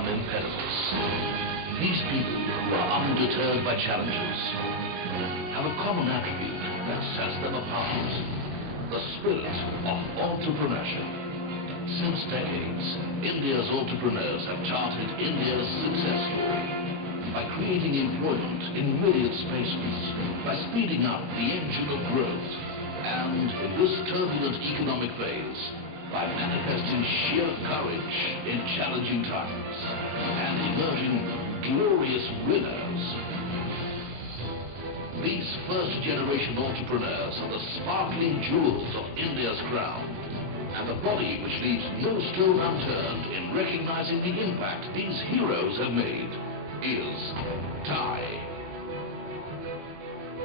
overcome impediments. These people who are undeterred by challenges have a common attribute that sets them apart: the spirit of entrepreneurship. Since decades, India's entrepreneurs have charted India's success story by creating employment in myriad spaces, by speeding up the engine of growth, and in this turbulent economic phase, by manifesting sheer courage in challenging times and emerging glorious winners. These first-generation entrepreneurs are the sparkling jewels of India's crown, and the body which leaves no stone unturned in recognizing the impact these heroes have made is TiE,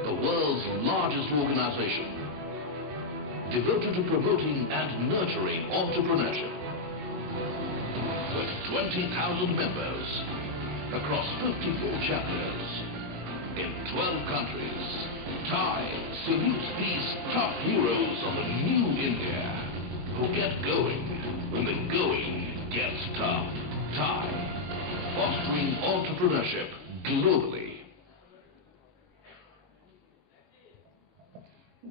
the world's largest organization devoted to promoting and nurturing entrepreneurship. With 20,000 members across 54 chapters in 12 countries, TiE salutes these top heroes of the new India who get going when the going gets tough. TiE, fostering entrepreneurship globally.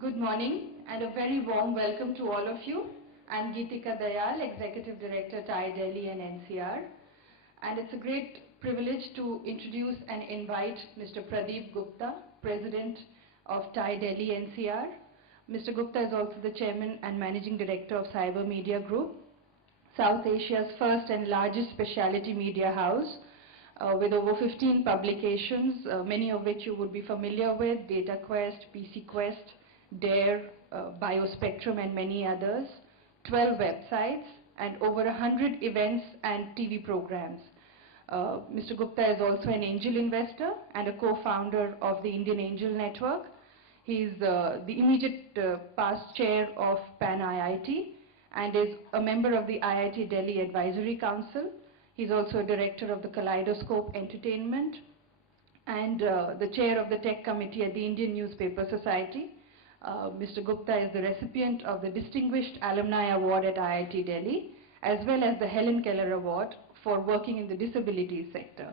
Good morning and a very warm welcome to all of you. I'm Geetika Dayal, Executive Director, TiE Delhi and NCR. And it's a great privilege to introduce and invite Mr. Pradeep Gupta, President of TiE Delhi NCR. Mr. Gupta is also the Chairman and Managing Director of Cyber Media Group, South Asia's first and largest specialty media house, with over 15 publications, many of which you would be familiar with: DataQuest, PCQuest, DARE, Biospectrum and many others, 12 websites and over 100 events and TV programs. Mr. Gupta is also an angel investor and a co-founder of the Indian Angel Network. He is the immediate past chair of Pan IIT and is a member of the IIT Delhi Advisory Council. He's also a director of the Kaleidoscope Entertainment and the chair of the Tech Committee at the Indian Newspaper Society. Mr. Gupta is the recipient of the Distinguished Alumni Award at IIT Delhi, as well as the Helen Keller Award for working in the disabilities sector.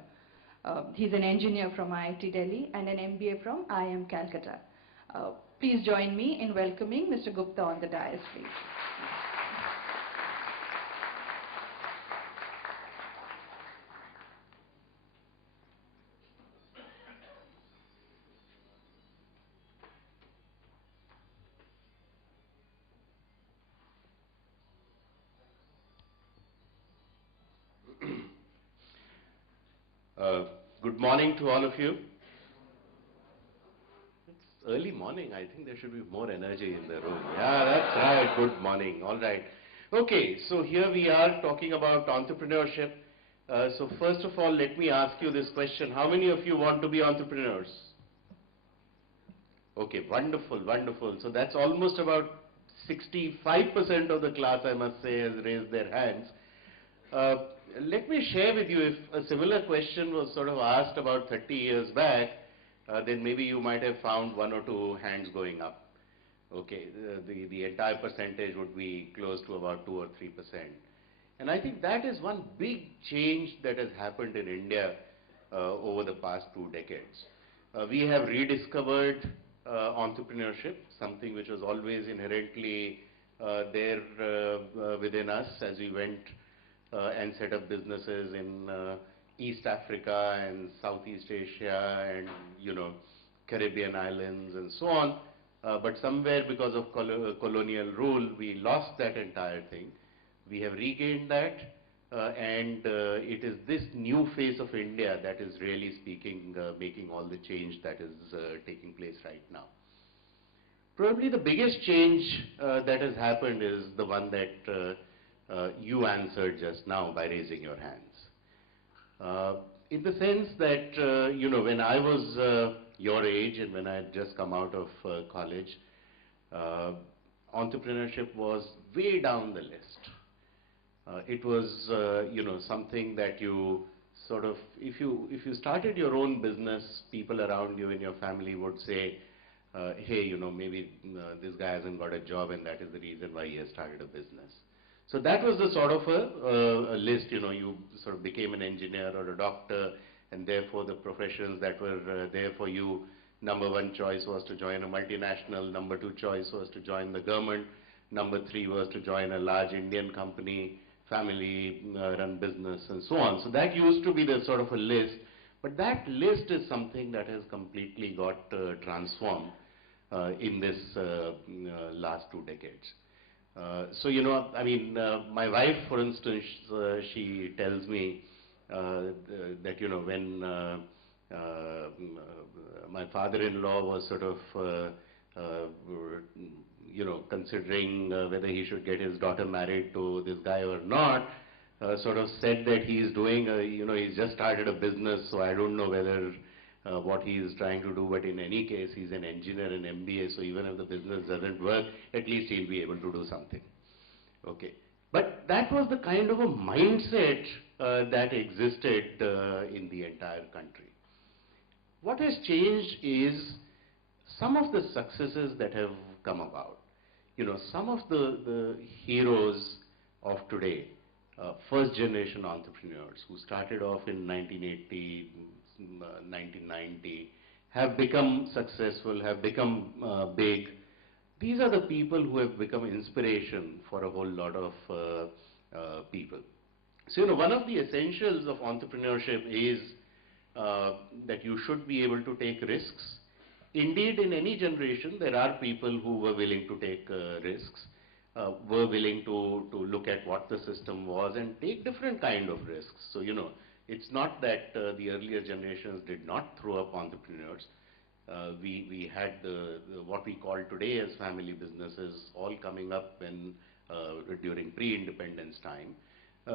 He's an engineer from IIT Delhi and an MBA from IIM Calcutta. Please join me in welcoming Mr. Gupta on the dais, please. Good morning to all of you. It's early morning. I think there should be more energy in the room. Yeah, that's right. Good morning. All right. Okay, so here we are talking about entrepreneurship. So first of all, let me ask you this question. How many of you want to be entrepreneurs? Okay, wonderful, wonderful. So that's almost about 65% of the class, I must say, has raised their hands. Let me share with you, if a similar question was sort of asked about 30 years back, then maybe you might have found one or two hands going up. Okay, the entire percentage would be close to about 2 or 3%. And I think that is one big change that has happened in India over the past 2 decades. We have rediscovered entrepreneurship, something which was always inherently there within us as we went and set up businesses in East Africa and Southeast Asia and, you know, Caribbean islands and so on. But somewhere because of colonial rule, we lost that entire thing. We have regained that and it is this new face of India that is really speaking, making all the change that is taking place right now. Probably the biggest change that has happened is the one that you answered just now by raising your hands. In the sense that, you know, when I was your age and when I had just come out of college, entrepreneurship was way down the list. It was, you know, something that you sort of, if you started your own business, people around you in your family would say, hey, you know, maybe this guy hasn't got a job and that is the reason why he has started a business. So that was the sort of a list, you know, you sort of became an engineer or a doctor, and therefore the professions that were there for you, number one choice was to join a multinational, number two choice was to join the government, number three was to join a large Indian company, family run business, and so on. So that used to be the sort of a list, but that list is something that has completely got transformed in this last 2 decades. So, you know, I mean, my wife, for instance, she tells me that, you know, when my father-in-law was sort of, you know, considering whether he should get his daughter married to this guy or not, sort of said that he is doing, you know, he's just started a business, so I don't know whether what he is trying to do, but in any case, he's an engineer in MBA, so even if the business doesn't work, at least he'll be able to do something. Okay. But that was the kind of a mindset that existed in the entire country. What has changed is some of the successes that have come about. You know, some of the heroes of today, first generation entrepreneurs who started off in 1980, 1990, have become successful, have become big. These are the people who have become inspiration for a whole lot of people. So, you know, one of the essentials of entrepreneurship is that you should be able to take risks. Indeed, in any generation, there are people who were willing to take risks, were willing to look at what the system was and take different kind of risks. So, you know, it's not that the earlier generations did not throw up entrepreneurs. We had what we call today as family businesses all coming up when, during pre-independence time.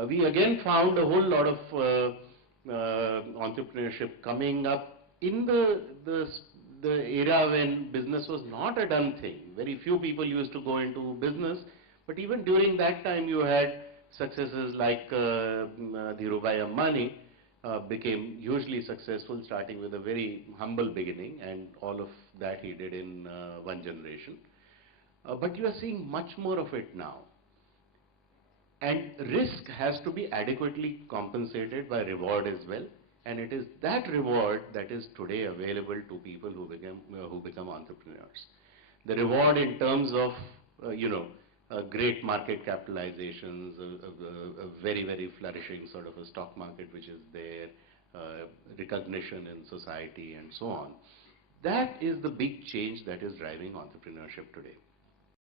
We again found a whole lot of entrepreneurship coming up in the era when business was not a done thing. Very few people used to go into business, but even during that time you had successes like Dhirubhai Ambani, became hugely successful, starting with a very humble beginning, and all of that he did in one generation. But you are seeing much more of it now. And risk has to be adequately compensated by reward as well. And it is that reward that is today available to people who become entrepreneurs. The reward in terms of, you know, great market capitalizations, a very, very flourishing sort of a stock market which is there, recognition in society and so on. That is the big change that is driving entrepreneurship today.